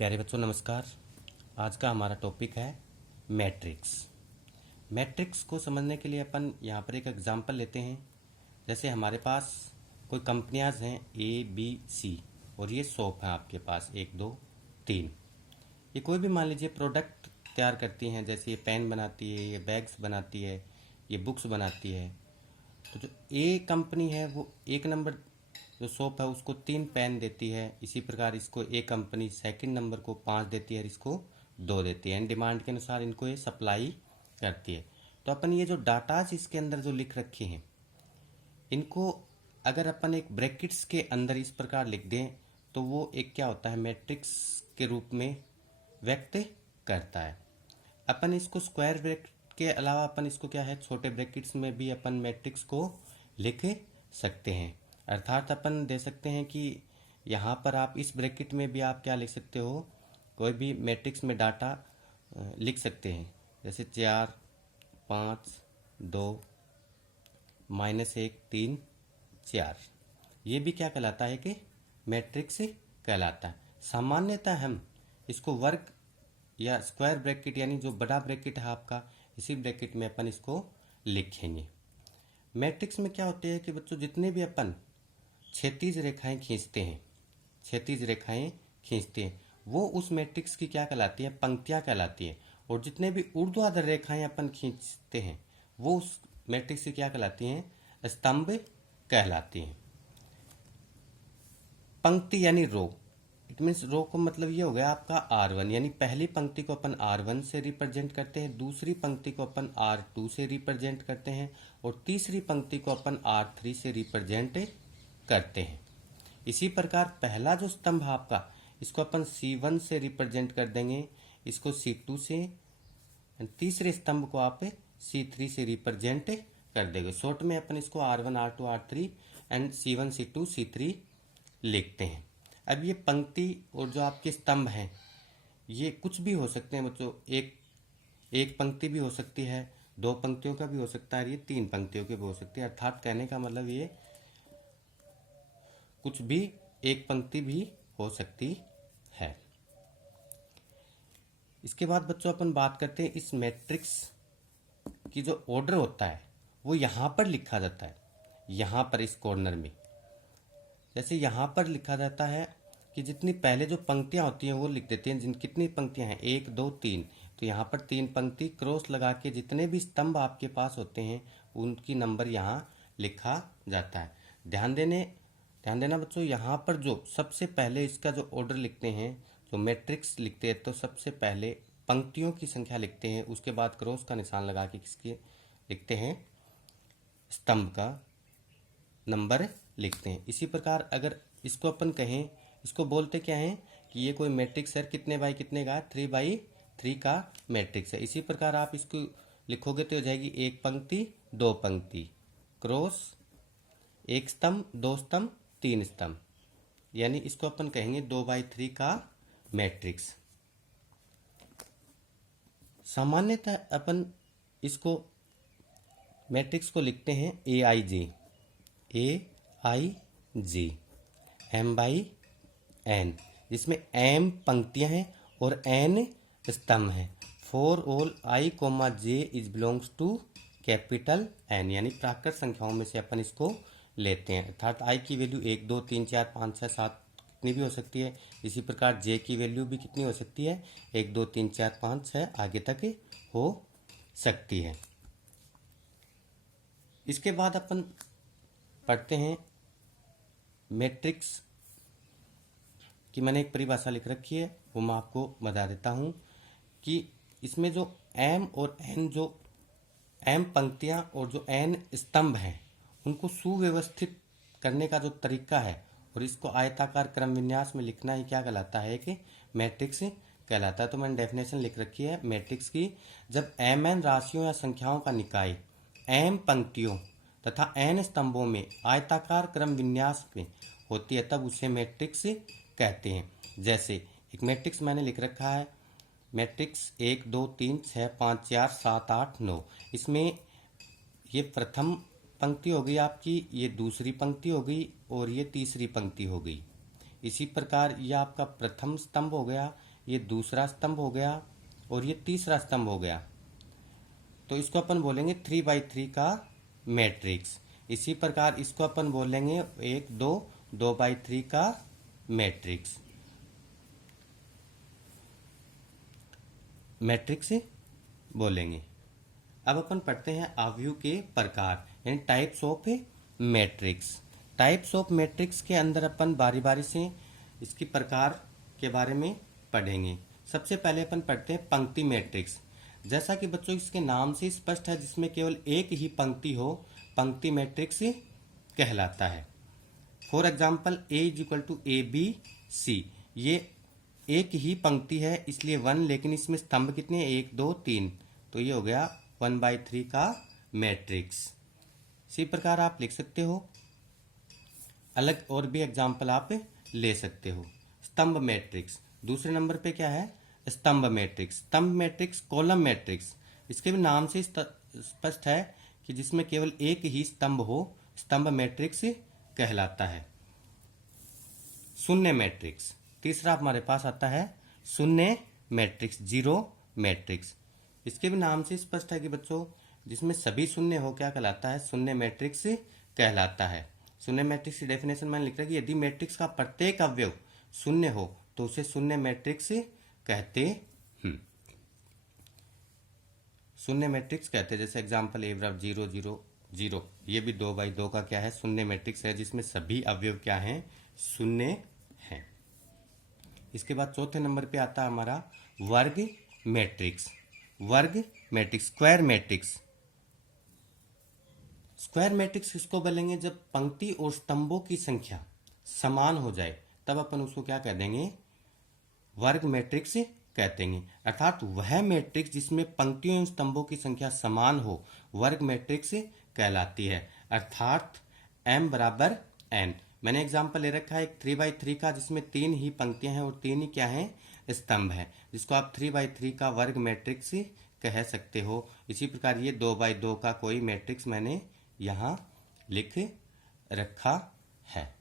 प्यारे बच्चों नमस्कार। आज का हमारा टॉपिक है मैट्रिक्स। मैट्रिक्स को समझने के लिए अपन यहाँ पर एक एग्जांपल लेते हैं। जैसे हमारे पास कोई कंपनियां हैं ABC और ये शॉप है आपके पास 1 2 3। ये कोई भी मान लीजिए प्रोडक्ट तैयार करती हैं, जैसे ये पेन बनाती है, ये बैग्स बनाती है, ये बुक्स बनाती है। तो जो ए कंपनी है वो 1 नंबर जो शॉप है उसको 3 पेन देती है। इसी प्रकार इसको ए कंपनी सेकंड नंबर को 5 देती है और इसको 2 देती है। एंड डिमांड के अनुसार इनको ये सप्लाई करती है। तो अपन ये जो डाटाज इसके अंदर जो लिख रखे हैं, इनको अगर अपन एक ब्रैकेट्स के अंदर इस प्रकार लिख दें तो वो एक क्या होता है, मैट्रिक्स के रूप में व्यक्त करता है। अपन इसको स्क्वायर ब्रैकेट के अलावा अपन इसको क्या है, छोटे ब्रैकेट्स में भी अपन मैट्रिक्स को लिख सकते हैं। अर्थात अपन दे सकते हैं कि यहाँ पर आप इस ब्रैकेट में भी आप क्या लिख सकते हो, कोई भी मैट्रिक्स में डाटा लिख सकते हैं। जैसे 4 5 2 -1 3 4। ये भी क्या कहलाता है कि मैट्रिक्स कहलाता है। सामान्यतः हम इसको वर्ग या स्क्वायर ब्रैकेट यानी जो बड़ा ब्रैकेट है आपका, इसी ब्रैकेट में अपन इसको लिखेंगे। मैट्रिक्स में क्या होते हैं कि बच्चों जितने भी अपन क्षैतिज रेखाएं खींचते हैं, क्षैतिज रेखाएं खींचते हैं, वो उस मैट्रिक्स की क्या कहलाती है, पंक्तियां कहलाती है। और जितने भी ऊर्ध्वाधर रेखाएं अपन खींचते हैं वो उस मैट्रिक्स की क्या कहलाती हैं, स्तंभ कहलाती हैं। पंक्ति यानी रो, इट मीन्स रो को मतलब ये हो गया आपका R1, यानी पहली पंक्ति को अपन R1 से रिप्रेजेंट करते हैं, दूसरी पंक्ति को अपन R2 से रिप्रेजेंट करते हैं और तीसरी पंक्ति को अपन R3 से रिप्रेजेंट करते हैं। इसी प्रकार पहला जो स्तंभ है आपका, इसको अपन C1 से रिप्रेजेंट कर देंगे, इसको C2 से, तीसरे स्तंभ को आप C3 से रिप्रेजेंट कर देंगे। शॉर्ट में अपन इसको R1 R2 R3 and C1 C2 C3 लिखते हैं। अब ये पंक्ति और जो आपके स्तंभ हैं ये कुछ भी हो सकते हैं बच्चों। एक पंक्ति भी हो सकती है, 2 पंक्तियों का भी हो सकता है, ये 3 पंक्तियों के भी हो सकती है। अर्थात कहने का मतलब ये कुछ भी एक पंक्ति भी हो सकती है। इसके बाद बच्चों अपन बात करते हैं इस मैट्रिक्स की जो ऑर्डर होता है वो यहाँ पर लिखा जाता है। यहाँ पर इस कॉर्नर में जैसे यहाँ पर लिखा जाता है कि जितनी पहले जो पंक्तियाँ होती हैं वो लिख देते हैं। जिन कितनी पंक्तियाँ हैं, 1 2 3, तो यहाँ पर 3 पंक्ति क्रॉस लगा के जितने भी स्तंभ आपके पास होते हैं उनकी नंबर यहाँ लिखा जाता है। ध्यान देना बच्चों, यहाँ पर जो सबसे पहले इसका जो ऑर्डर लिखते हैं, जो मैट्रिक्स लिखते हैं, तो सबसे पहले पंक्तियों की संख्या लिखते हैं, उसके बाद क्रॉस का निशान लगा के किसके लिखते हैं, स्तंभ का नंबर लिखते हैं। इसी प्रकार अगर इसको अपन कहें, इसको बोलते क्या है कि ये कोई मैट्रिक्स है, कितने बाई कितने का, 3x3 का मैट्रिक्स है। इसी प्रकार आप इसको लिखोगे तो हो जाएगी 1 पंक्ति 2 पंक्ति क्रॉस 1 स्तंभ 2 स्तंभ 3 स्तंभ, यानी इसको अपन कहेंगे 2/3 का मैट्रिक्स। सामान्यतः अपन इसको मैट्रिक्स को लिखते हैं AIJ M/n, जिसमें M पंक्तियां हैं और N स्तंभ हैं। For all I, J is belongs to capital N, यानी प्राकृत संख्याओं में से अपन इसको लेते हैं। अर्थात I की वैल्यू 1 2 3 4 5 6 7 कितनी भी हो सकती है। इसी प्रकार J की वैल्यू भी कितनी हो सकती है, 1 2 3 4 5 6 आगे तक हो सकती है। इसके बाद अपन पढ़ते हैं मैट्रिक्स की मैंने एक परिभाषा लिख रखी है, वो मैं आपको बता देता हूँ कि इसमें जो M और N, जो M पंक्तियाँ और जो N स्तंभ हैं, उनको सुव्यवस्थित करने का जो तरीका है और इसको आयताकार क्रम विन्यास में लिखना ही क्या कहलाता है कि मैट्रिक्स कहलाता है। तो मैंने डेफिनेशन लिख रखी है मैट्रिक्स की, जब Mn राशियों या संख्याओं का निकाय M पंक्तियों तथा N स्तंभों में आयताकार क्रम विन्यास में होती है तब उसे मैट्रिक्स कहते हैं। जैसे एक मैट्रिक्स मैंने लिख रखा है, मैट्रिक्स 1 2 3 6 5 4 7 8 9। इसमें ये प्रथम पंक्ति हो गई आपकी, ये दूसरी पंक्ति हो गई और ये तीसरी पंक्ति हो गई। इसी प्रकार ये आपका प्रथम स्तंभ हो गया, ये दूसरा स्तंभ हो गया और ये तीसरा स्तंभ हो गया, तो इसको अपन बोलेंगे 3x3 का मैट्रिक्स। इसी प्रकार इसको अपन बोलेंगे 2x3 का मैट्रिक्स बोलेंगे। अब अपन पढ़ते हैं अवयव के प्रकार यानी types of matrix. Types of matrix के अंदर अपन बारी बारी से इसकी प्रकार के बारे में पढ़ेंगे। सबसे पहले अपन पढ़ते हैं पंक्ति मैट्रिक्स। जैसा कि बच्चों इसके नाम से स्पष्ट है, जिसमें केवल एक ही पंक्ति हो, पंक्ति मैट्रिक्स कहलाता है। फॉर एग्जाम्पल A=ABC, ये एक ही पंक्ति है इसलिए 1, लेकिन इसमें स्तंभ कितने, 1 2 3, तो ये हो गया 1/3 का मैट्रिक्स। इसी प्रकार आप लिख सकते हो, अलग और भी एग्जाम्पल आप ले सकते हो। स्तंभ मैट्रिक्स दूसरे नंबर पे क्या है, स्तंभ मैट्रिक्स। स्तंभ मैट्रिक्स कॉलम मैट्रिक्स, इसके भी नाम से स्पष्ट है कि जिसमें केवल एक ही स्तंभ हो, स्तंभ मैट्रिक्स कहलाता है। शून्य मैट्रिक्स तीसरा हमारे पास आता है, शून्य मैट्रिक्स, जीरो मैट्रिक्स। इसके भी नाम से स्पष्ट है कि बच्चों जिसमें सभी शून्य हो क्या कहलाता है, शून्य मैट्रिक्स कहलाता है। शून्य मैट्रिक्स की डेफिनेशन मैंने लिख रहा है कि यदि मैट्रिक्स का प्रत्येक अवयव शून्य हो तो उसे शून्य मैट्रिक्स कहते हैं। शून्य मैट्रिक्स कहते हैं, जैसे एग्जांपल A=0 0 0, ये भी 2x2 का क्या है, शून्य मैट्रिक्स है, जिसमें सभी अवयव क्या हैं, शून्य हैं। इसके बाद चौथे नंबर पे आता है हमारा वर्ग मैट्रिक्स। वर्ग matrix, square matrix. Square matrix किसको बोलेंगे, जब पंक्ति और स्तंभों की संख्या समान हो जाए तब अपन उसको क्या कह देंगे, वर्ग मैट्रिक्स कहते हैं। अर्थात वह मैट्रिक्स जिसमें पंक्तियों एवं स्तंभों की संख्या समान हो, वर्ग मैट्रिक्स कहलाती है। अर्थात m=n। मैंने एग्जांपल ले रखा है एक 3x3 का, जिसमें 3 ही पंक्तियां हैं और 3 ही क्या हैं, स्तंभ है, जिसको आप 3x3 का वर्ग मैट्रिक्स कह सकते हो। इसी प्रकार ये 2x2 का कोई मैट्रिक्स मैंने यहाँ लिख रखा है।